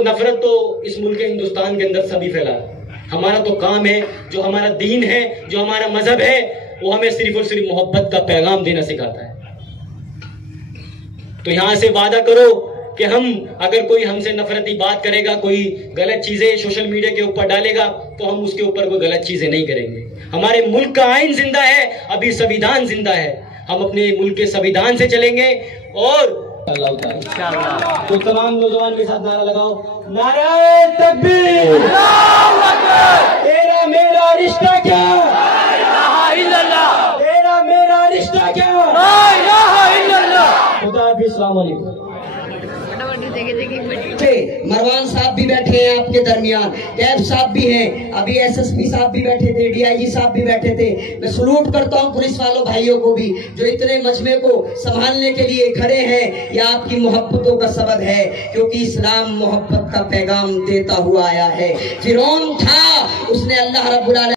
नफरत तो इस मुल्क के हिंदुस्तान के अंदर सभी फैला है। हमारा तो काम है, जो हमारा दीन है, जो हमारा मजहब है, वो हमें सिर्फ और सिर्फ मोहब्बत का पैगाम देना सिखाता है। तो यहां से वादा करो कि हम, अगर कोई हमसे नफरती बात करेगा, कोई गलत चीजें सोशल मीडिया के ऊपर डालेगा, तो हम उसके ऊपर कोई गलत चीजें नहीं करेंगे। हमारे मुल्क का आईन जिंदा है, अभी संविधान जिंदा है। हम अपने मुल्क के संविधान से चलेंगे और इंशाअल्लाह। तो तमाम नौजवान के साथ नारा लगाओ, नारे तकबीर, तेरा मेरा रिश्ता क्या, तेरा मेरा रिश्ता क्या, खुदा हाफिज़, अस्सलाम वालेकुम। मरवान साहब भी बैठे हैं आपके दरमियान, कैब साहब भी हैं, अभी एसएसपी साहब भी बैठे थे, डीआईजी साहब भी बैठे थे। मैं सलूट करता हूं पुलिस वालों भाइयों को भी, जो इतने मजमे को संभालने के लिए खड़े हैं। यह आपकी मोहब्बतों का सबब है, क्योंकि इस्लाम मोहब्बत का पैगाम देता हुआ आया है। फिरौन था, उसने अल्लाह रब्बुल आलमीन।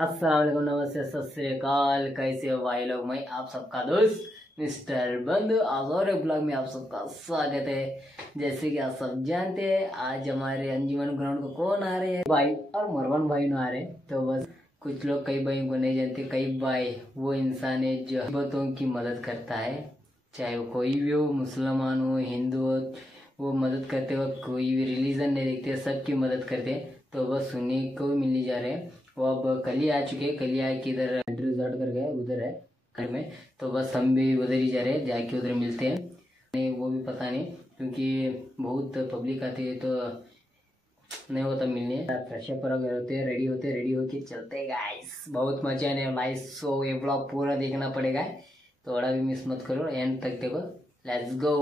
अस्सलाम वालेकुम, नमस्ते, सत श्री अकाल। कैसे हो भाई लोग? मैं आप सबका दोस्त मिस्टर बंधु, आज और एक ब्लॉग में आप सबका स्वागत है। जैसे कि आप सब जानते हैं, आज हमारे अंजुमन ग्राउंड को कौन आ रहे हैं? भाई और मरवान भाई न आ रहे। तो बस कुछ लोग कई भाइयों को नहीं जानते। कई भाई वो इंसान है जो मुसीबतों की मदद करता है, चाहे वो कोई भी हो, मुसलमान हो, हिंदू हो। वो मदद करते वक्त कोई भी रिलीजन नहीं देखते, सबकी मदद करते। तो बस सुनने को मिलने जा रहे हैं। वो अब कल ही आ चुके हैं, कल ही आके इधर रिजॉर्ट कर गए, उधर है घर में। तो बस हम भी उधर ही जा रहे हैं, जाके उधर मिलते हैं। नहीं वो भी पता नहीं, क्योंकि बहुत पब्लिक आती है तो नहीं होता मिलने। फ्रेशअप वगैरह होते हैं, रेडी होके चलते हैं गाइस। बहुत मजा आने वाला है, सो ये ब्लॉग पूरा देखना पड़ेगा, थोड़ा भी मिस मत करो, एंड तक देखो। Let's go.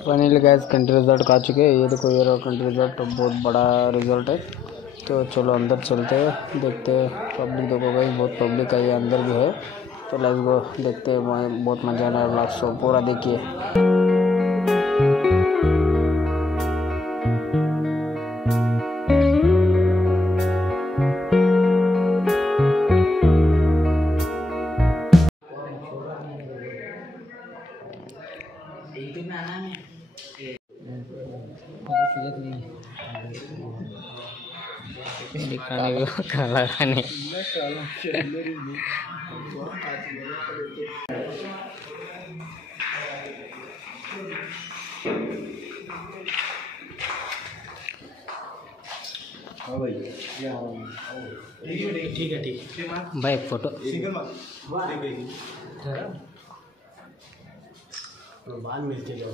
Finally guys country result आ चुके हैं। ये देखो, ये रहा कंट्री रिजल्ट, तो बहुत बड़ा रिजल्ट है। तो चलो अंदर चलते हैं, देखते हैं। पब्लिक देखो भाई, बहुत पब्लिक है, ये अंदर भी है। तो लेट्स गो, देखते हैं। बहुत मजा आने वाला ब्लॉग, सो पूरा देखिए। दिखाने को काला खाने ठीक है भाई, एक फोटो बाल मिलते जाओ।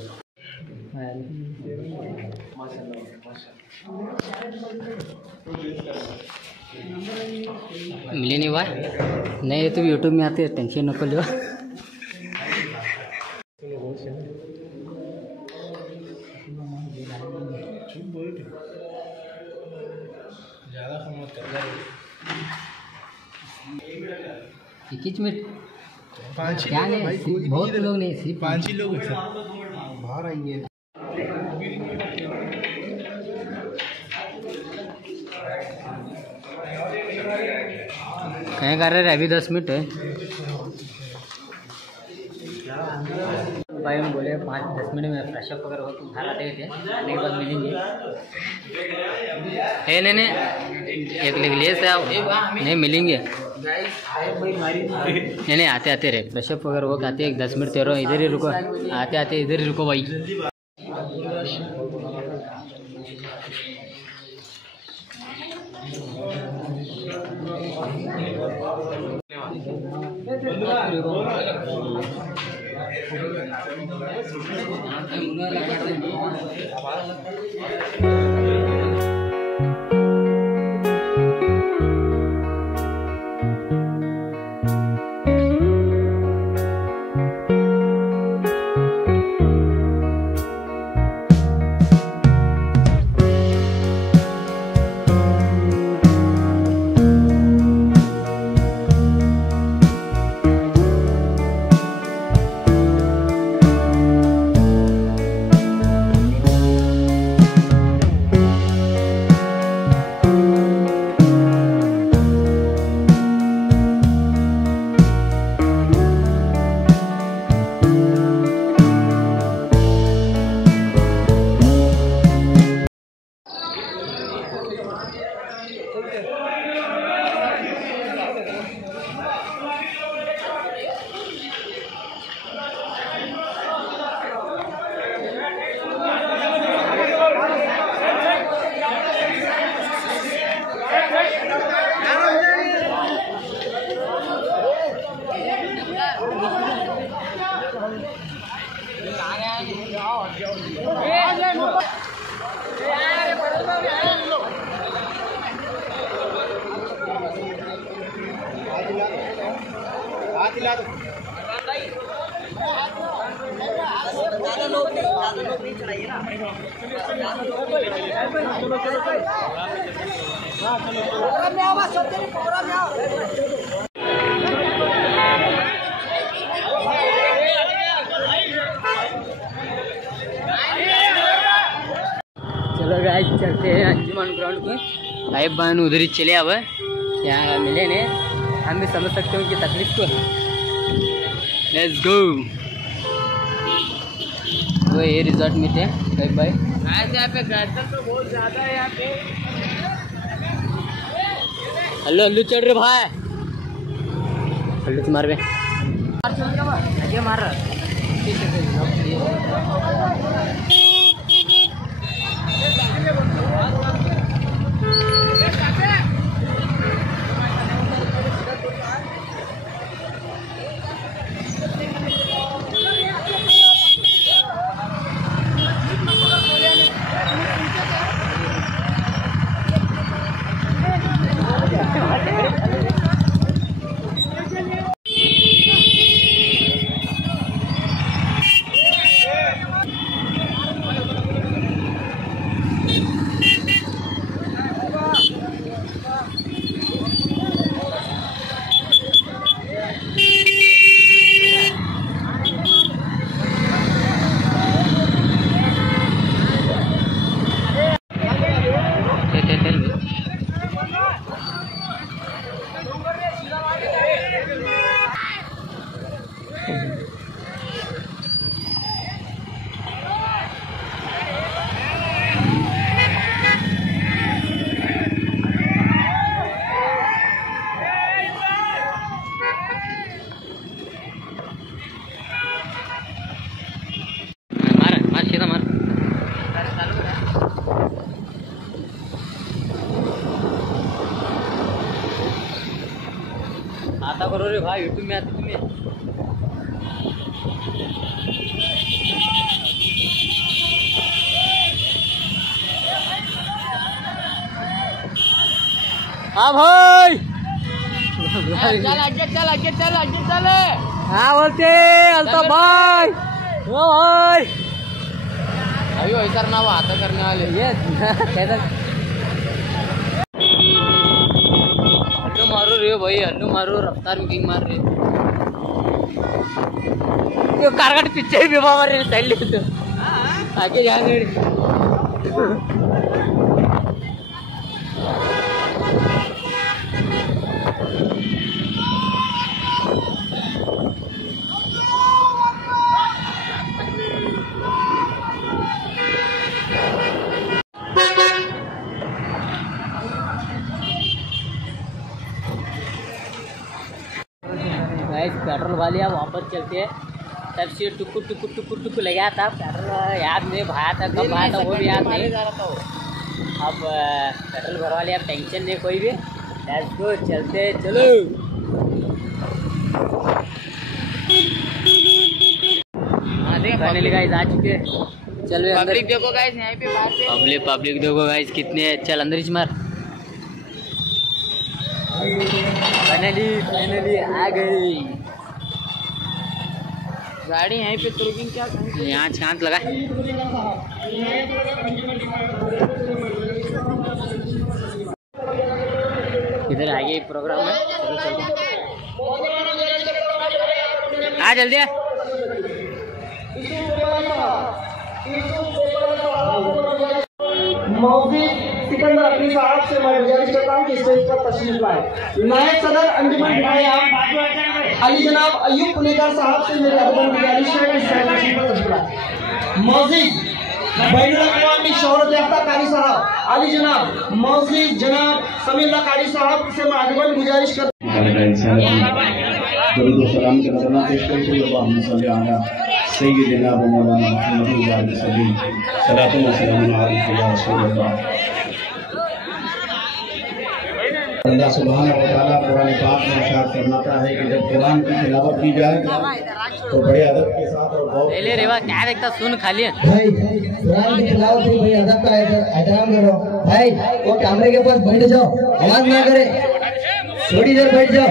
मिली नहीं हुआ नहीं, ये तो यूट्यूब में आते हैं, टेंशन न लो। किच में पाँच क्या नहीं, बहुत लोग नहीं, सिर्फ 5 ही लोग बाहर आएंगे। कहीं कर रहे अभी 10 मिनट है भाई। हम बोले 5-10 मिनट में फ्रेशअप वगैरह हो तो घर आते थे, आने के बाद मिलेंगे। है नहीं एक ले से आओ, नहीं मिलेंगे। नहीं आते रहे, फ्रेशअप वगैरह हो आते 10 मिनट तेरो, इधर ही रुको, आते इधर ही रुको भाई। चलो गाइस चलते हैं अंजुमन ग्राउंड पे। भाई बहन उधर ही चले अब यहाँ मिले ने, हम भी समझ सकते हो कि तकलीफ को। Let's go. वो ये रिजॉर्ट में थे भाई। यहाँ पे गर्दन तो बहुत ज़्यादा है यहाँ पे। हल्लो हल्लो चढ़ रहे भाई। हल्लो तुम्हारे पे मार रहा। आता करो रे भाई, यूट्यूब में आते तुम्हें। हाँ भाई चल आगे चल आगे चल आगे चल। हाँ बोलते अल्ताफ भाई। ओ भाई अभी वही करना, वो आता करने वाले ये कैसा हल्लू मारो रे भाई, हल्लू मारो, रफ्तार में किंग मार रहे। कारगट पीछे भी मार रहे साइड ले तो आगे जा रहे। पेट्रोल वाले अब वापस चलते हैं। तब से टुकु टुकु टुकु टुकु लगा था, पेट्रोल याद नहीं भाया था, कब भाया था वो भी याद नहीं। अब पेट्रोल भरवा लिया, अब टेंशन नहीं कोई भी। लेट्स गो चलते चलो। फाइनली गाइस आ चुके हैं। चलो पब्लिक देखो गाइस, यहाँ पे बाहर से पब्लिक देखो गाइस कितने। चल अंदर ही मार। फाइनली आ गई गाड़ी यहीं पे। तो क्या यहाँ शांत लगा। इधर आगे प्रोग्राम है, चलो चलते आ जल्दी आ। सिकंदर अपनी साहब से मैं गुजारिश करता हूँ कि स्टेज पर तशरीफ लाए। नायब सदर अंजुमन अली जनाब अयूब पुनेकर साहब से मेरी अदब गुजारिश है कि तशरीफ पर तशरीफ लाए। मौजूद बैनुल-अक़वामी शोहरत याफ्ता कारी साहब अली जनाब मौजूद जनाब समीउल्लाह कारी साहब से मैं अदब गुजारिश करता हूँ। सलाम के नजराना पेश करते हुए सय्यदना व मौलाना मुहम्मद सल्लल्लाहु अलैहि वसल्लम। अल्लाह सुब्हानहू व तआला कुरान पाक में इरशाद फरमाता है कि जब कुरान की तिलावत की जाए तो बड़े अदब के साथ और बहुत ले रेवा क्या देखता सुन खाली भाई कुरान की तिलावत थी भाई, अदब का एहतराम करो भाई। वो कैमरे के पास बैठ जाओ, आवाज ना करे, थोड़ी देर बैठ जाओ।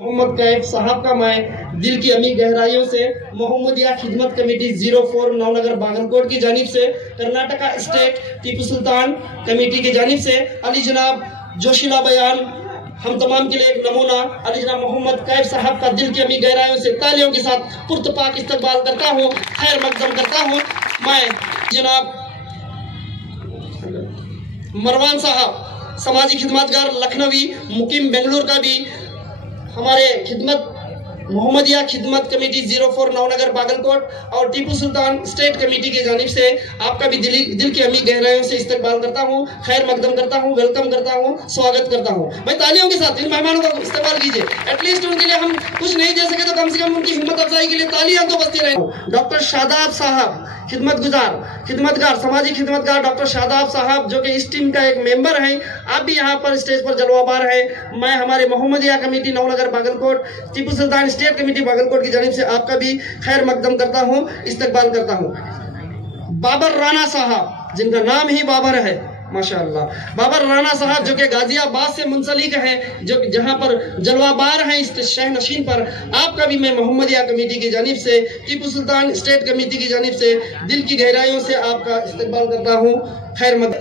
मोहम्मद कैफ साहब का मैं दिल की अमी गहराइयों से मोहम्मदिया खिदमत कमेटी 04 नवनगर बागलकोट की जानिब से, कर्नाटका स्टेट टीपू सुल्तान कमेटी की जानिब से अली जनाब जोशीला बयान हम तमाम के लिए एक नमूना अली जनाब मोहम्मद कैफ साहब का दिल की अमी गहराइयों से तालियों के साथ पुरतपाक इस्तकबाल करता हूँ, खैर मकदम करता हूँ। मैं जनाब मरवान साहब समाजी खिदमतगार लखनवी मुकीम बेंगलुरु का भी हमारे खिदमत मोहम्मदिया खिदमत कमेटी 04 नवनगर बागलकोट और टीपू सुल्तान स्टेट कमेटी की जानिब से आपका भी दिल की अमी गहराइयों से इस्तकबाल करता हूँ, खैर मकदम करता हूँ, वेलकम करता हूँ, स्वागत करता हूँ। भाई तालियों के साथ इन मेहमानों का इस्तकबाल कीजिए। एटलीस्ट उनके लिए हम कुछ नहीं दे सके तो कम से कम उनकी हिम्मत अफजाई के लिए तालियां तो बजती रहे। डॉक्टर शादाब साहब खिदमतगार समाजी खिदमतगार डॉक्टर शादाब साहब जो कि इस टीम का एक मेंबर हैं, आप भी यहाँ पर स्टेज पर जलवाबार हैं। मैं हमारे Mohammadia committee Navnagar Bagalkot Tipu Sultan state committee Bagalkot की जानिब से आपका भी खैर मकदम करता हूँ, इस्तकबाल करता हूँ। बाबर राणा साहब जिनका नाम ही बाबर है, माशाअल्लाह। बाबर राणा साहब जो कि गाजियाबाद से मुंसलिक है, जो जहां पर जलवाबार हैं इस शह नशीन पर, आपका भी मैं मोहम्मदिया कमेटी की जानिब से, टीपू सुल्तान स्टेट कमेटी की जानिब से दिल की गहराइयों से आपका इस्तकबाल करता हूँ। खैर मद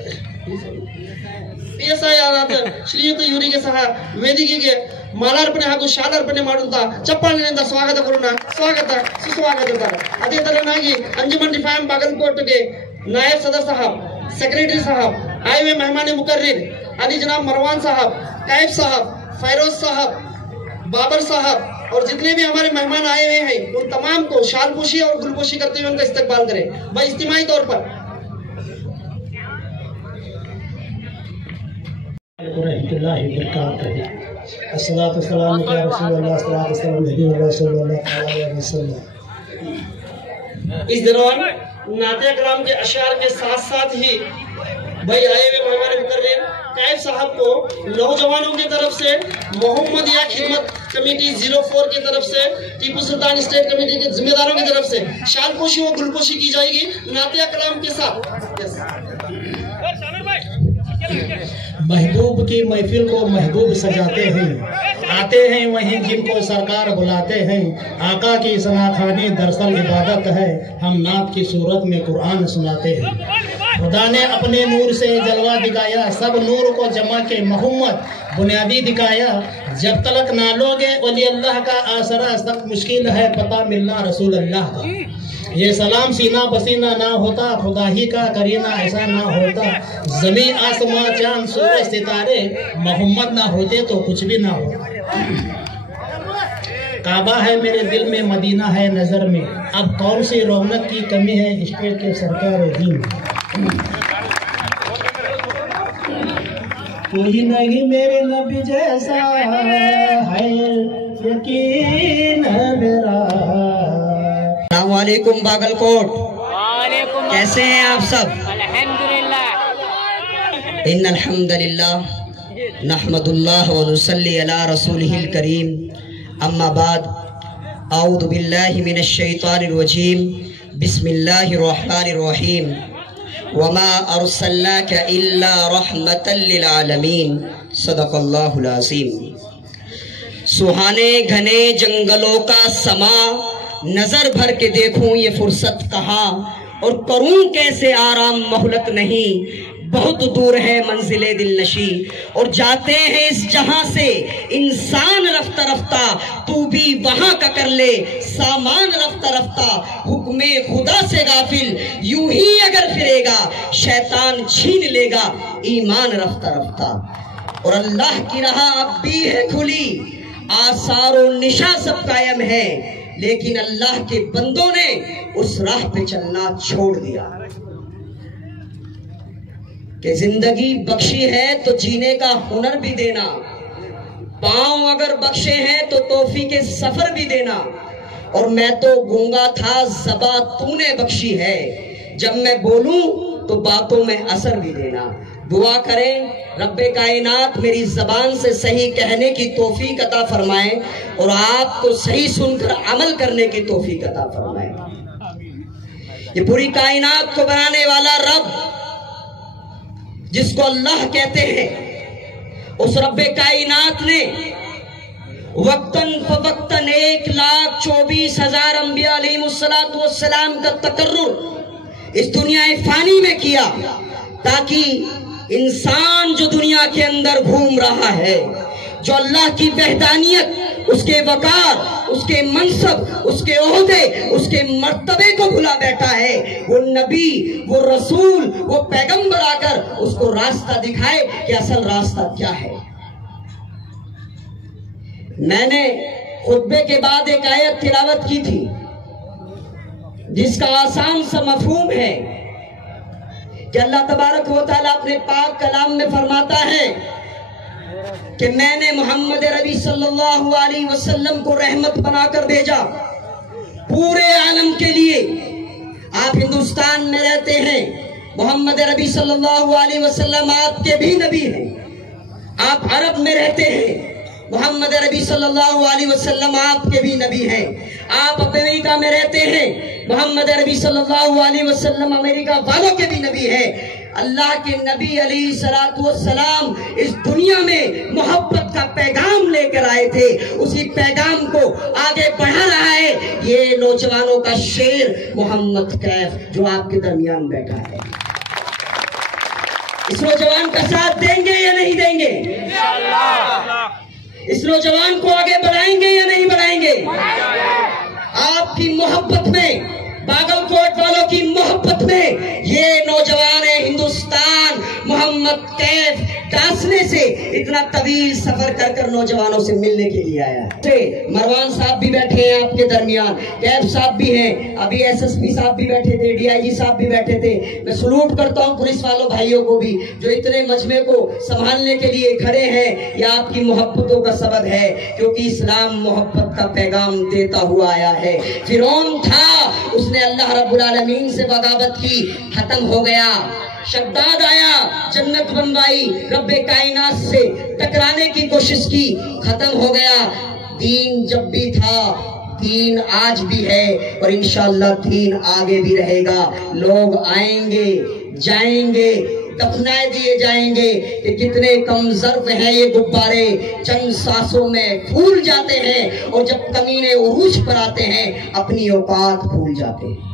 PSI ಶ್ರೀಯುತ ಇವರಿಗೆ ಸಹ ವೇದಿಕೆಗೆ ಮಾಲಾರ್ಪಣೆ ಹಾಗೂ ಶಾಲಾರ್ಪಣೆ ಮಾಡುತ್ತಾ ಚಪ್ಪಾಳಿನಿಂದ ಸ್ವಾಗತ ಕೊಡೋಣ. ಸ್ವಾಗತ ಸುಸ್ವಾಗತ. ಅದೇ ತರನಾಗಿ अंजुमन रिफायम बागलकोट के नायब सदर साहब, सेक्रेटरी साहब, आए हुए मेहमान मुकर्रिर अली जनाब मरवान साहब, कैफ साहब, फैरोज साहब, बाबर साहब और जितने भी हमारे मेहमान आए हुए हैं उन तमाम को शालपोशी और गुलपोशी करते हुए उनका इस्तकबाल करें बइज्तिमाई तौर पर। इस दौरान नाते कलाम के अशार के साथ साथ ही भाई आए हुए मेहमान मुकर्रम कैफ साहब को नौजवानों की तरफ से मोहम्मदिया खिदमत कमेटी 04 की तरफ से टीपू सुल्तान स्टेट कमेटी के जिम्मेदारों की तरफ से शालपोशी और गुलपोशी की जाएगी नाते कलाम के साथ। महबूब की महफिल को महबूब सजाते हैं, आते हैं वहीं जिनको सरकार बुलाते हैं। आका की सनाखानी दरअसल इबादत है, हम नात की सूरत में कुरान सुनाते हैं। खुदा ने अपने नूर से जलवा दिखाया, सब नूर को जमा के मोहम्मद बुनियादी दिखाया। जब तलक ना लोगे वली अल्लाह का आसरा, सख्त मुश्किल है पता मिलना रसूल अल्लाह का। ये सलाम सीना पसीना ना होता, खुदा ही का करीना ऐसा ना होता। जमी आसमां चांद सूरज सितारे मोहम्मद ना होते तो कुछ भी ना होता। काबा है मेरे दिल में, मदीना है नजर में, अब कौन सी रौनक की कमी है स्टेट के सरकार दीन। कोई नहीं मेरे नबी जैसा है यकीन मेरा। अस्सलामुअलैकुम बागलकोट, कैसे हैं आप सब? अल्हम्दुलिल्लाह। इन्नल हम्दुलिल्लाह नहमदुल्लाह व नुसल्ली अला रसूलिहिल करीम, अम्मा बाद, औज़ु बिल्लाहि मिनश शैतानिर रजीम, बिस्मिल्लाहिर रहमानिर रहीम, वमा अरसलनाका इल्ला रहमतल लिल आलमीन, सदक़ल्लाहुल अज़ीम। सुहाने घने जंगलों का समा, नजर भर के देखूं ये फुर्सत कहाँ, और करूं कैसे आराम मोहलत नहीं, बहुत दूर है मंजिले दिल नशी। और जाते हैं इस जहां से इंसान रफ्ता रफ्ता, तू भी वहां का कर ले सामान रफ्ता रफ्ता। हुक्मे खुदा से गाफिल यूं ही अगर फिरेगा, शैतान छीन लेगा ईमान रफ्ता रफ्ता। और अल्लाह की राह अब भी है खुली, आसारो निशा सब कायम है, लेकिन अल्लाह के बंदों ने उस राह पे चलना छोड़ दिया। कि जिंदगी बख्शी है तो जीने का हुनर भी देना, पांव अगर बख्शे हैं तो तोहफी के सफर भी देना। और मैं तो गूंगा था ज़बा तूने बख्शी है, जब मैं बोलूं तो बातों में असर भी देना। दुआ करें रब्बे कायनात मेरी जबान से सही कहने की तौफीक अता फरमाए, और आपको सही सुनकर अमल करने की तौफीक अता फरमाए। ये पूरी कायनात को बनाने वाला रब, जिसको अल्लाह कहते हैं, उस रब्बे कायनात ने वक्तन फवक्तन 1,24,000 अंबिया अलैहिमुस्सलातु वस्सलाम का तकर्रुर इस दुनिया फानी में किया, ताकि इंसान जो दुनिया के अंदर घूम रहा है, जो अल्लाह की वहदानियत, उसके वकार, उसके मनसब, उसके ओहदे, उसके मर्तबे को भुला बैठा है, वो नबी, वो रसूल, वो पैगंबर आकर उसको रास्ता दिखाए कि असल रास्ता क्या है। मैंने खुतबे के बाद एक आयत तिलावत की थी, जिसका आसान सा मफहूम है कि अल्लाह तबारक व तआला अपने पाक कलाम में फरमाता है कि मैंने मोहम्मद रबी सल्लल्लाहु अलैहि वसल्लम को रहमत बनाकर भेजा पूरे आलम के लिए। आप हिंदुस्तान में रहते हैं, मोहम्मद रबी सल्लल्लाहु अलैहि वसल्लम आपके भी नबी हैं। आप अरब में रहते हैं, मोहम्मद रबी सल्लल्लाहु अलैहि वसल्लम आपके भी नबी हैं। आप अमेरिका में रहते हैं, मोहम्मद रबी सल्लल्लाहु अलैहि वसल्लम अमेरिका वालों के भी नबी हैं। अल्लाह के नबी अलैहिस्सलाम इस दुनिया में मोहब्बत का पैगाम लेकर आए थे, उसी पैगाम को आगे बढ़ा रहा है ये नौजवानों का शेर मोहम्मद कैफ जो आपके दरमियान बैठा है। इस नौजवान का साथ देंगे या नहीं देंगे? इस नौजवान को आगे बढ़ाएंगे या नहीं बढ़ाएंगे? आपकी मोहब्बत में, बागलकोट वालों की मोहब्बत में ये नौजवान है हिंदुस्तान मोहम्मद कैफ कासने से इतना तवील सफर कर कर नौजवानों से मिलने के लिए आया है। मरवान साहब भी बैठे हैं आपके दरमियान, कैफ साहब भी हैं, अभी एसएसपी साहब भी बैठे थे, डीआईजी साहब भी बैठे थे। मैं सलूट करता हूँ पुलिस वालों भाइयों को भी जो इतने मजमे को संभालने के लिए खड़े हैं। यह आपकी मोहब्बतों का सबब है, क्योंकि इस्लाम मोहब्बत का पैगाम देता हुआ आया है। फिरौन था, उसने अल्लाह रब्बुल आलमीन से बगावत की, खत्म हो गया। शद्दाद आया, जन्नत बनवाई, रब्बे कायनात से टकराने की कोशिश की, खत्म हो गया। दीन जब भी था, दीन आज भी है और इंशाअल्लाह दीन आगे भी रहेगा। लोग आएंगे जाएंगे, दफनाए दिए जाएंगे कि कितने कम ज़र्फ हैं ये गुब्बारे, चंद सांसों में फूल जाते हैं और जब कमीने उरूज पर आते हैं अपनी औकात भूल जाते हैं।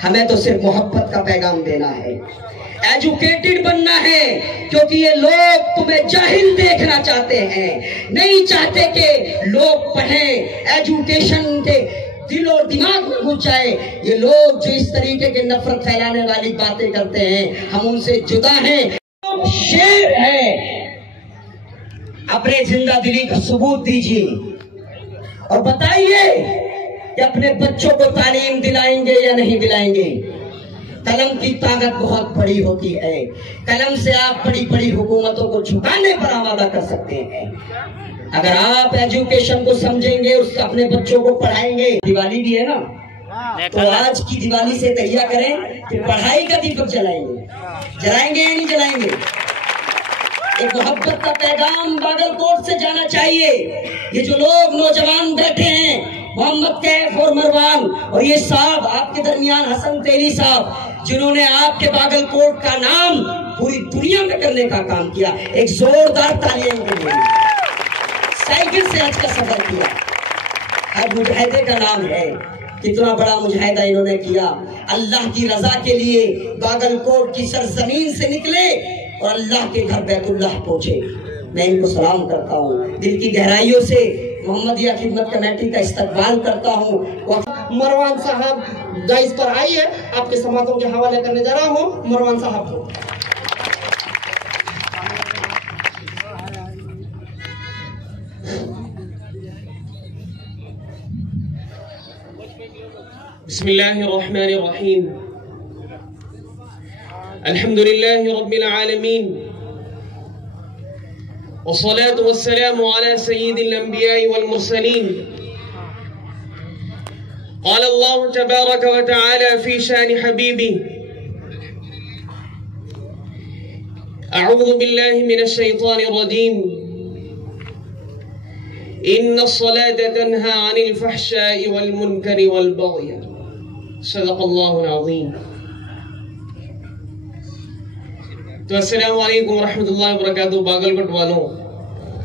हमें तो सिर्फ मोहब्बत का पैगाम देना है, एजुकेटेड बनना है, क्योंकि ये लोग तुम्हें जाहिल देखना चाहते हैं, नहीं चाहते कि लोग पढ़ें, एजुकेशन के दिल और दिमाग में घुस जाए। ये लोग जो इस तरीके के नफरत फैलाने वाली बातें करते हैं, हम उनसे जुदा हैं। शेर है, अपने जिंदा दिली का सबूत दीजिए और बताइए कि अपने बच्चों को तालीम दिलाएंगे या नहीं दिलाएंगे। कलम की ताकत बहुत बड़ी होती है, कलम से आप बड़ी बड़ी हुकूमतों को झुकाने पर आमादा कर सकते हैं। अगर आप एजुकेशन को समझेंगे, उससे अपने बच्चों को पढ़ाएंगे। दिवाली भी है ना, तो आज की दिवाली से तैयार करें कि पढ़ाई का दीपक जलाएंगे, जलाएंगे या नहीं जलाएंगे। एक मोहब्बत का पैगाम बागलकोट से जाना चाहिए। ये जो लोग नौजवान बैठे हैं, मोहम्मद कैफ और मरवान और ये साहब आपके दरमियान हसन तेली साहब, जिन्होंने आपके बागलकोट का नाम पूरी दुनिया में करने का काम किया, एक जोरदार तालियां इनके लिए। साइकिल से आज का सफर किया, हर मुजाहिदे का नाम है, कितना बड़ा मुजाहिदा इन्होंने किया। अल्लाह की रजा के लिए बागलकोट की सरजमीन से निकले और अल्लाह के घर बैतुल्लाह पहुंचे। मैं इनको सलाम करता हूँ, दिल की गहराइयों से मोहम्मदिया खिदमत कमेटी का इस्तकबाल करता हूँ। मरवान साहब गाइस पर आइए, आपके समातों के हवाले करने जा रहा हूँ मरवान साहब को। बिस्मिल्लाहिर्रहमानिर्रहीम, अल्हम्दुलिल्लाहि रब्बिल आलमीन, वस्सलातु वस्सलामु अला सय्यिदिल अंबिया'i वल मुरसलीन। क़ाल अल्लाहु तबारक व तआला फ़ी शानि हबीबी, अऊज़ु बिल्लाहि मिनश शैतानिर रजीम, इन्नस्सलाता तन्हा अनिल फ़हशाइ वल मुनकरि वल बग़य। सदक़ल्लाहुल अज़ीम। तो अस्सलामु अलैकुम रहमतुल्लाहि व बरकातहू। बागलकोट वालों,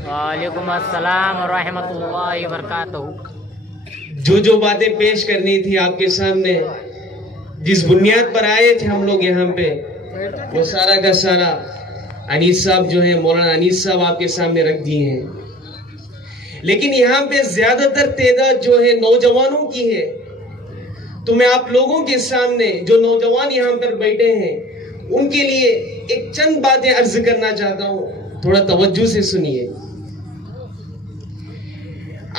वालेकुम अस्सलाम व रहमतुल्लाहि व बरकातहू। जो बातें पेश करनी थी आपके सामने, जिस बुनियाद पर आए थे हम लोग यहाँ पे, वो सारा का सारा अनीस साहब जो है, मौलाना अनीस साहब आपके सामने रख दिए हैं। लेकिन यहाँ पे ज्यादातर तादाद जो है नौजवानों की है, तो मैं आप लोगों के सामने जो नौजवान यहाँ पर बैठे हैं उनके लिए एक चंद बातें अर्ज करना चाहता हूं, थोड़ा तवज्जो से सुनिए।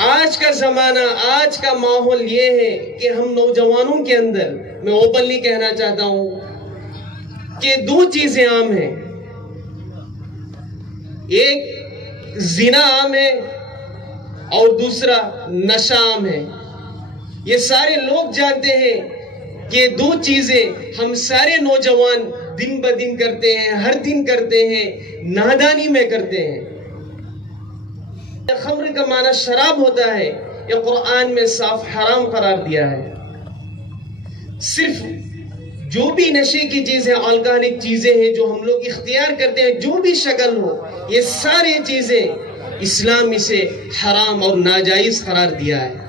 आज का जमाना, आज का माहौल ये है कि हम नौजवानों के अंदर, मैं ओपनली कहना चाहता हूं कि दो चीजें आम हैं। एक जिना आम है और दूसरा नशा आम है। ये सारे लोग जानते हैं कि दो चीजें हम सारे नौजवान दिन ब दिन करते हैं, हर दिन करते हैं, नादानी में करते हैं। खम्र का माना शराब होता है, यह कुरान में साफ हराम करार दिया है। सिर्फ जो भी नशे की चीजें, ऑर्गेनिक चीजें हैं जो हम लोग इख्तियार करते हैं, जो भी शक्ल हो, ये सारी चीजें इस्लाम इसे हराम और नाजायज करार दिया है।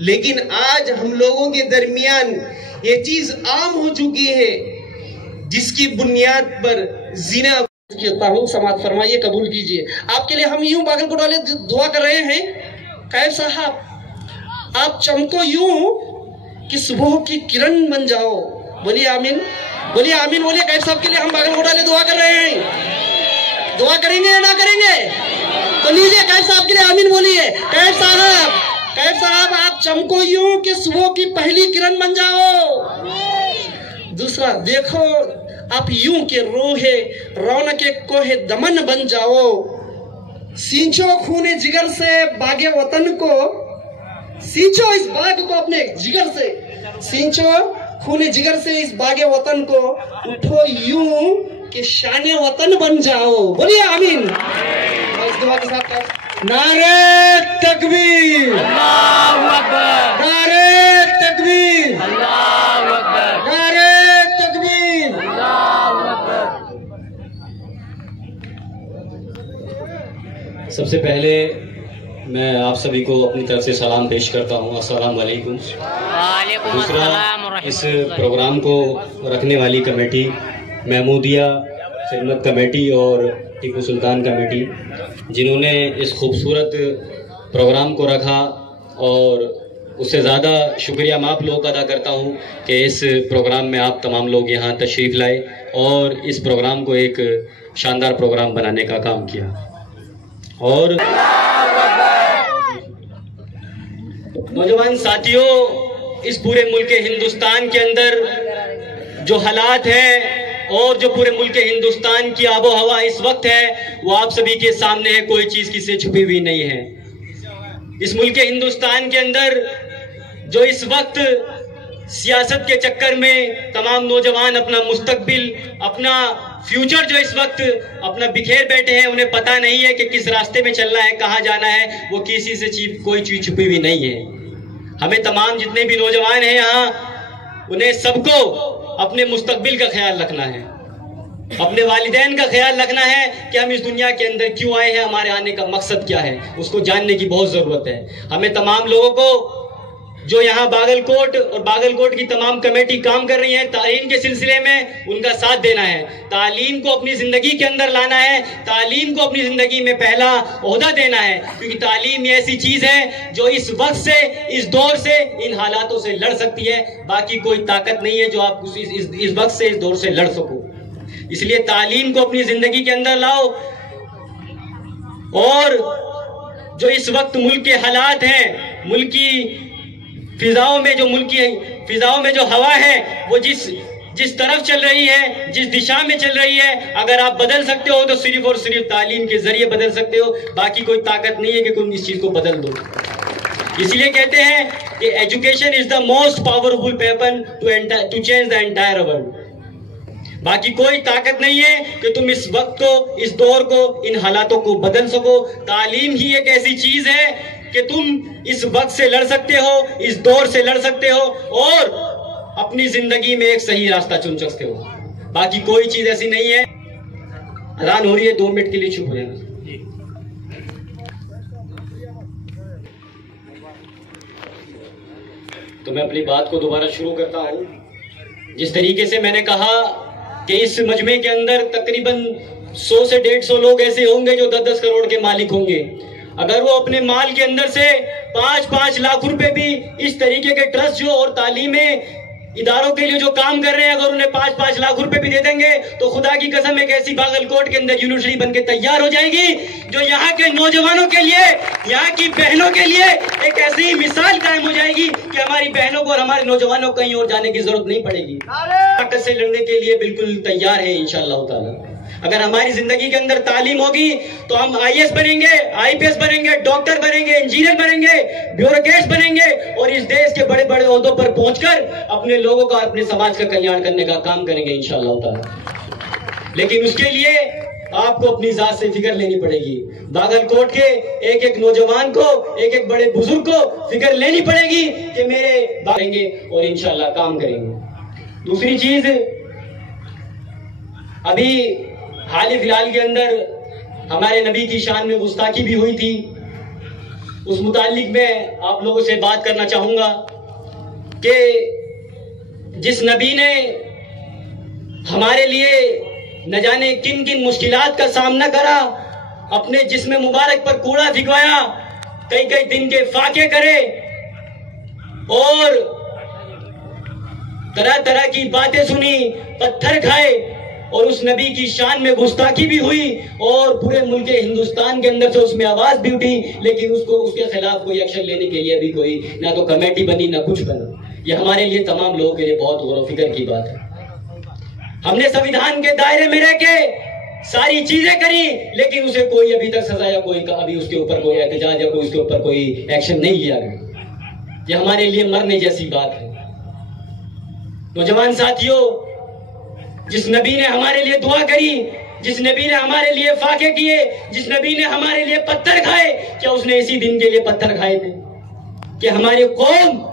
लेकिन आज हम लोगों के दरमियान ये चीज आम हो चुकी है, जिसकी बुनियाद पर जिना कहता हूँ, समाज फरमाइए, कबूल कीजिए। आपके लिए हम यूं बागलकोट वाले दुआ कर रहे हैं। कैफ साहब, आप चमको यूं कि सुबह की किरण बन जाओ। बोलिए आमीन, बोलिए आमीन, बोलिए। कैफ साहब के लिए हम बागलकोट वाले दुआ कर रहे हैं। दुआ करेंगे या ना करेंगे? तो लीजिए, कैफ साहब के लिए आमीन बोलिए। कैफ साहब आप चमको यूं कि सुबह की पहली किरण बन जाओ। दूसरा, देखो आप यूं के रोहे रौनके कोहे दमन बन जाओ। सींचो खूने जिगर से बागे वतन को, सींचो इस बाग को अपने जिगर से, सींचो खूने जिगर से इस बागे वतन को। उठो यूं कि शाने वतन बन जाओ। बोलिए आमीन। इस दुआ के साथ नारे तकबीर, अल्लाहू अकबर, नारे तकबीर, अल्लाहू अकबर, नारे तकबीर, अल्लाहू अकबर। सबसे पहले मैं आप सभी को अपनी तरफ से सलाम पेश करता हूँ, अस्सलाम वालेकुम। दूसरा, इस प्रोग्राम को रखने वाली कमेटी, महमूदिया खिदमत कमेटी और टीपू सुल्तान कमेटी, जिन्होंने इस खूबसूरत प्रोग्राम को रखा, और उससे ज़्यादा शुक्रिया मैं आप लोगों का अदा करता हूँ कि इस प्रोग्राम में आप तमाम लोग यहाँ तशरीफ़ लाए और इस प्रोग्राम को एक शानदार प्रोग्राम बनाने का काम किया। और नौजवान साथियों, इस पूरे मुल्क हिंदुस्तान के अंदर जो हालात हैं और जो पूरे मुल्क हिंदुस्तान की आबो हवा इस वक्त है, वो आप सभी के सामने है, कोई चीज किसी छुपी हुई नहीं है। इस मुल्क हिंदुस्तान के अंदर जो इस वक्त सियासत के चक्कर में तमाम नौजवान अपना मुस्तकबिल, अपना फ्यूचर जो इस वक्त अपना बिखेर बैठे हैं, उन्हें पता नहीं है कि किस रास्ते में चलना है, कहाँ जाना है, वो किसी से कोई चीज छुपी हुई नहीं है। हमें तमाम जितने भी नौजवान हैं यहाँ, उन्हें सबको अपने मुस्तकबिल का ख्याल रखना है, अपने वालिदैन का ख्याल रखना है कि हम इस दुनिया के अंदर क्यों आए हैं, हमारे आने का मकसद क्या है, उसको जानने की बहुत ज़रूरत है। हमें तमाम लोगों को जो यहाँ बागलकोट और बागलकोट की तमाम कमेटी काम कर रही है तालीम के सिलसिले में, उनका साथ देना है। तालीम को अपनी ज़िंदगी के अंदर लाना है, तालीम को अपनी ज़िंदगी में पहला ओहदा देना है, क्योंकि तालीम ऐसी चीज़ है जो इस वक्त से, इस दौर से, इन हालातों से लड़ सकती है। बाकी कोई ताकत नहीं है जो आप इस वक्त से, इस दौर से लड़ सको। इसलिए तालीम को अपनी ज़िंदगी के अंदर लाओ। और जो इस वक्त मुल्क के हालात हैं, मुल्क की फिजाओं में जो हवा है, वो जिस तरफ चल रही है, जिस दिशा में चल रही है, अगर आप बदल सकते हो तो सिर्फ और सिर्फ तालीम के जरिए बदल सकते हो। बाकी कोई ताकत नहीं है कि तुम इस चीज को बदल दो। इसलिए कहते हैं कि education is the most powerful weapon to change the entire world. बाकी कोई ताकत नहीं है कि तुम इस वक्त को, इस दौर को, इन हालातों को बदल सको। तालीम ही एक ऐसी चीज है कि तुम इस वक्त से लड़ सकते हो, इस दौर से लड़ सकते हो और अपनी जिंदगी में एक सही रास्ता चुन सकते हो। बाकी कोई चीज ऐसी नहीं है। अजान हो रही है, 2 मिनट के लिए चुप हो जाना। तो मैं अपनी बात को दोबारा शुरू करता हूं। जिस तरीके से मैंने कहा कि इस मजमे के अंदर तकरीबन 100 से 150 लोग ऐसे होंगे जो 10-10 करोड़ के मालिक होंगे। अगर वो अपने माल के अंदर से 5-5 लाख रुपए भी इस तरीके के ट्रस्ट जो और तालीमें इदारों के लिए जो काम कर रहे हैं, अगर उन्हें 5-5 लाख रुपए भी दे देंगे तो खुदा की कसम एक ऐसी बागलकोट के अंदर यूनिवर्सिटी बनके तैयार हो जाएगी जो यहाँ के नौजवानों के लिए, यहाँ की बहनों के लिए एक ऐसी मिसाल कायम हो जाएगी कि हमारी बहनों को और हमारे नौजवानों को कहीं और जाने की जरूरत नहीं पड़ेगी। ताकत से लड़ने के लिए बिल्कुल तैयार है इंशाअल्लाह ताला। अगर हमारी जिंदगी के अंदर तालीम होगी तो हम IAS बनेंगे, IPS बनेंगे, डॉक्टर बनेंगे, इंजीनियर बनेंगे, ब्यूरोक्रेट्स बनेंगे और इस देश के बड़े बड़े ओहदों पर पहुंचकर अपने लोगों का, अपने समाज का कल्याण करने का काम करेंगे इंशाअल्लाह ताला। लेकिन उसके लिए आपको अपनी जात से फिक्र लेनी पड़ेगी। बागलकोट के एक एक नौजवान को, एक एक बड़े बुजुर्ग को फिक्र लेनी पड़ेगी कि मेरे बारेंगे और इंशाअल्लाह काम करेंगे। दूसरी चीज, अभी हाल ही फिलहाल के अंदर हमारे नबी की शान में गुस्ताखी भी हुई थी। उस मुतालिक मैं आप लोगों से बात करना चाहूंगा कि जिस नबी ने हमारे लिए न जाने किन किन मुश्किलात का सामना करा, अपने जिस्म मुबारक पर कूड़ा फिकवाया, कई कई दिन के फाके करे और तरह तरह की बातें सुनी, पत्थर खाए और उस नबी की शान में गुस्ताखी भी हुई और पूरे मुल्क हिंदुस्तान के अंदर से उसमें आवाज भी उठी, लेकिन उसके खिलाफ कोई एक्शन लेने के लिए अभी कोई ना तो कमेटी बनी ना कुछ बना। ये हमारे लिए तमाम लोगों के लिए बहुत गौर व फिक्र की बात है। हमने संविधान के दायरे में रह के सारी चीजें करी, लेकिन उसे कोई अभी तक सजा या कोई अभी उसके ऊपर कोई एहतजाज या कोई उसके ऊपर कोई एक्शन नहीं लिया गया। ये हमारे लिए मरने जैसी बात है। नौजवान साथियों, जिस नबी ने हमारे लिए दुआ करी, जिस नबी ने हमारे लिए फाके किए, जिस नबी ने हमारे लिए पत्थर खाए, क्या उसने इसी दिन के लिए पत्थर खाए थे कि हमारी कौम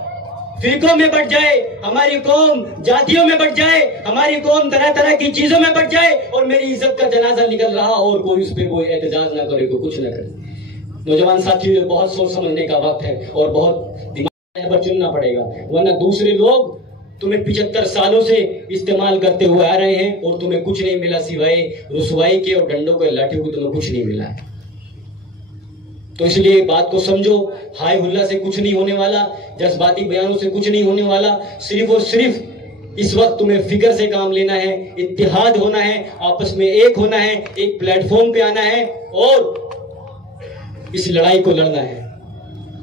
फिरकों में बढ़ जाए, हमारी कौम जातियों में बढ़ जाए, हमारी कौम तरह तरह की चीजों में बढ़ जाए और मेरी इज्जत का जनाजा निकल रहा और कोई उस पर कोई एहतजाज ना करे, कोई कुछ ना करे। नौजवान साथियों, बहुत सोच समझने का वक्त है और बहुत दिमाग पर चुनना पड़ेगा, वरना दूसरे लोग तुम्हें 75 सालों से इस्तेमाल करते हुए आ रहे हैं और तुम्हें कुछ नहीं मिला सिवाय रुसवाई के और डंडों के लाठियों को, तुम्हें कुछ नहीं मिला है। तो इसलिए बात को समझो, हाय हुल्ला से कुछ नहीं होने वाला, जज्बाती बयानों से कुछ नहीं होने वाला। सिर्फ और सिर्फ इस वक्त तुम्हें फिक्र से काम लेना है, इत्तेहाद होना है, आपस में एक होना है, एक प्लेटफॉर्म पे आना है और इस लड़ाई को लड़ना है।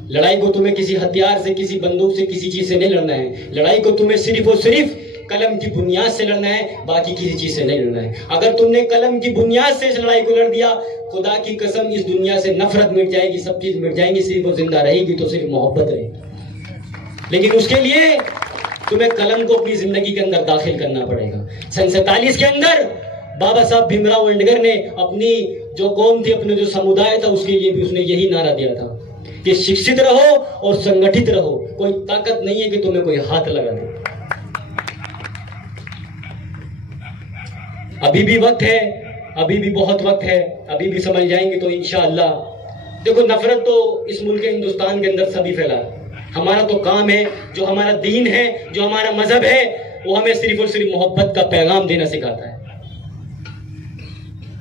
लड़ाई को तुम्हें किसी हथियार से, किसी बंदूक से, किसी चीज से नहीं लड़ना है। लड़ाई को तुम्हें सिर्फ और सिर्फ कलम की बुनियाद से लड़ना है, बाकी किसी चीज से नहीं लड़ना है। अगर तुमने कलम की बुनियाद से इस लड़ाई को लड़ दिया, खुदा की कसम इस दुनिया से नफरत मिट जाएगी, सब चीज मिट जाएंगी, सिर्फ वो जिंदा रहेगी तो सिर्फ मोहब्बत रहेगी। लेकिन उसके लिए तुम्हें कलम को अपनी जिंदगी के अंदर दाखिल करना पड़ेगा। सन 47 के अंदर बाबा साहब भीमराव अम्बेडकर ने अपनी जो कौम थी, अपने जो समुदाय था, उसके लिए भी उसने यही नारा दिया था कि शिक्षित रहो और संगठित रहो, कोई ताकत नहीं है कि तुम्हें कोई हाथ लगा दे। अभी भी वक्त है, अभी भी बहुत वक्त है, अभी भी समझ जाएंगे तो इंशाअल्लाह। देखो, नफरत तो इस मुल्क हिंदुस्तान के अंदर सभी फैला है। हमारा तो काम है, जो हमारा दीन है, जो हमारा मजहब है, वो हमें सिर्फ और सिर्फ मोहब्बत का पैगाम देना सिखाता है।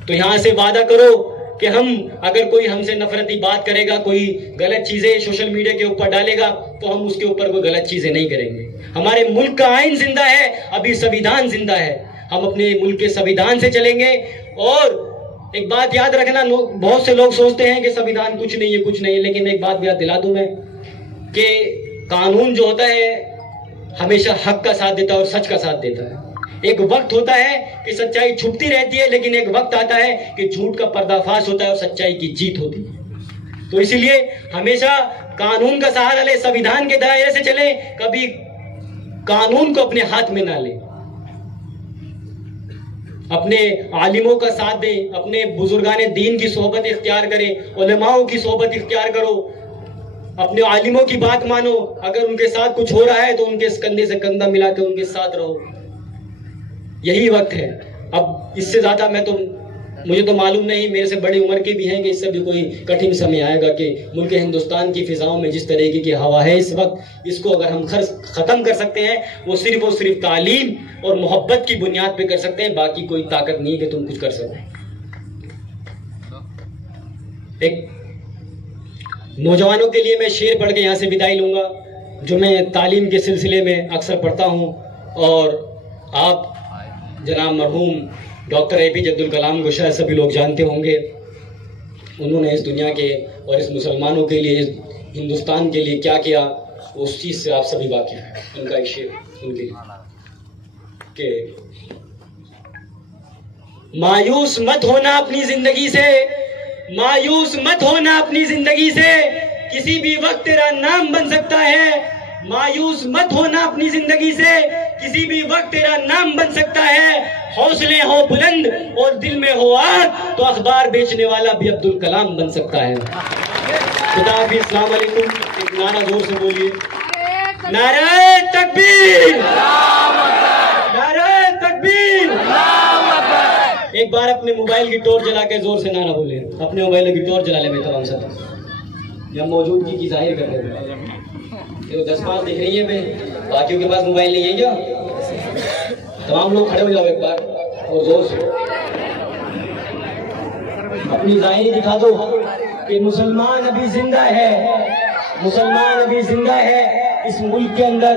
तो यहां से वादा करो कि हम, अगर कोई हमसे नफरती बात करेगा, कोई गलत चीजें सोशल मीडिया के ऊपर डालेगा, तो हम उसके ऊपर कोई गलत चीजें नहीं करेंगे। हमारे मुल्क का आईन जिंदा है, अभी संविधान जिंदा है, हम अपने मुल्क के संविधान से चलेंगे। और एक बात याद रखना, बहुत से लोग सोचते हैं कि संविधान कुछ नहीं है, कुछ नहीं है, लेकिन एक बात याद दिला दूं मैं कि कानून जो होता है हमेशा हक का साथ देता है और सच का साथ देता है। एक वक्त होता है कि सच्चाई छुपती रहती है, लेकिन एक वक्त आता है कि झूठ का पर्दाफाश होता है और सच्चाई की जीत होती है। तो इसीलिए हमेशा कानून का सहारा ले, संविधान के दायरे से चले, कभी कानून को अपने हाथ में ना ले, अपने आलिमों का साथ दें, अपने बुजुर्गाने दीन की सोहबत इख्तियार करें, उलमाओं की सोहबत इख्तियार करो, अपने आलिमों की बात मानो। अगर उनके साथ कुछ हो रहा है तो उनके कंधे से कंधा मिला के उनके साथ रहो। यही वक्त है। अब इससे ज्यादा मुझे तो मालूम नहीं, मेरे से बड़ी उम्र के भी हैं, कि इससे भी कोई कठिन समय आएगा कि मुल्क हिंदुस्तान की फिजाओं में जिस तरीके की हवा है इस वक्त, इसको अगर हम खत्म कर सकते हैं, वो सिर्फ और सिर्फ तालीम और मोहब्बत की बुनियाद पे कर सकते हैं। बाकी कोई ताकत नहीं कि तुम कुछ कर सको। एक नौजवानों के लिए मैं शेर पढ़ के यहाँ से विदाई लूंगा, जो मैं तालीम के सिलसिले में अक्सर पढ़ता हूँ। और आप जनाब मरहूम डॉक्टर APJ अब्दुल कलाम को शायद सभी लोग जानते होंगे। उन्होंने इस दुनिया के और इस मुसलमानों के लिए, इस हिंदुस्तान के लिए क्या किया, उस चीज़ से आप सभी वाकिफ हैं। उनका एक शेर उनके लिए कि मायूस मत होना अपनी जिंदगी से, मायूस मत होना अपनी जिंदगी से, किसी भी वक्त तेरा नाम बन सकता है। मायूस मत होना अपनी जिंदगी से, किसी भी वक्त तेरा नाम बन सकता है। हौसले हो बुलंद और दिल में हो आग, तो अखबार बेचने वाला भी अब्दुल कलाम बन सकता है। खुदा हाफिज़, अस्सलाम वालेकुम। एक नारा जोर से बोलिए, नारे तकबीर। एक बार अपने मोबाइल की टॉर्च जला के जोर से ना बोले, अपने मोबाइल की टॉर्च जला ले भाई तमाम सब, जब मौजूदगी की जाहिर कर रहे हैं। तो 10-5 दिख रही है भाई, बाकियों के पास मोबाइल नहीं है क्या? तमाम लोग खड़े हो जाओ एक बार और जोर से अपनी जाहिरी दिखा दो कि मुसलमान अभी जिंदा है, मुसलमान अभी जिंदा है इस मुल्क के अंदर।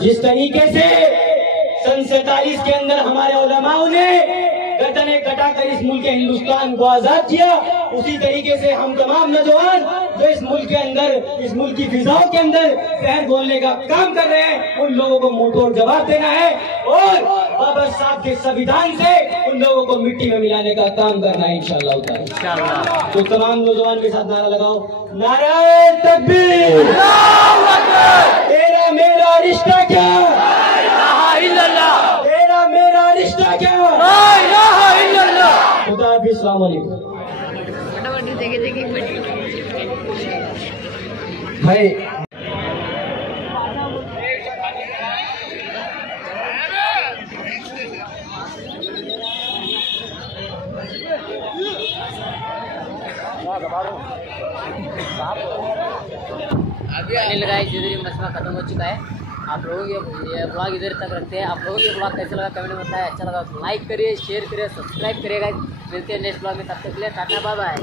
जिस तरीके से सन 47 के अंदर हमारे उलमाओं ने गर्दनें कटाकर इस मुल्क हिंदुस्तान को आजाद किया, उसी तरीके से हम तमाम नौजवान जो इस मुल्क के अंदर, इस मुल्क की फिजाओं के अंदर जहर घोलने का काम कर रहे हैं, उन लोगों को मुंहतोड़ जवाब देना है और बाबा साहब के संविधान से उन लोगों को मिट्टी में मिलाने का काम करना है इंशाअल्लाह। तो तमाम नौजवान के साथ नारा लगाओ, नारे तकबीर, तेरा मेरा रिश्ता क्या, तेरा मेरा रिश्ता क्या, खुदा हाफिज़, अस्सलाम वालेकुम। भाई लगाए जिधर मसला खत्म हो चुका है। आप लोगों ये ब्लॉग इधर तक रखते हैं। आप लोगों को ये ब्लॉग कैसा लगा कमेंट में बताएं। अच्छा लगा तो लाइक करिए, शेयर करिए, सब्सक्राइब करिएगा। मिलते हैं नेक्स्ट ब्लॉग में, तब तक के लिए टाटा बाय बाय।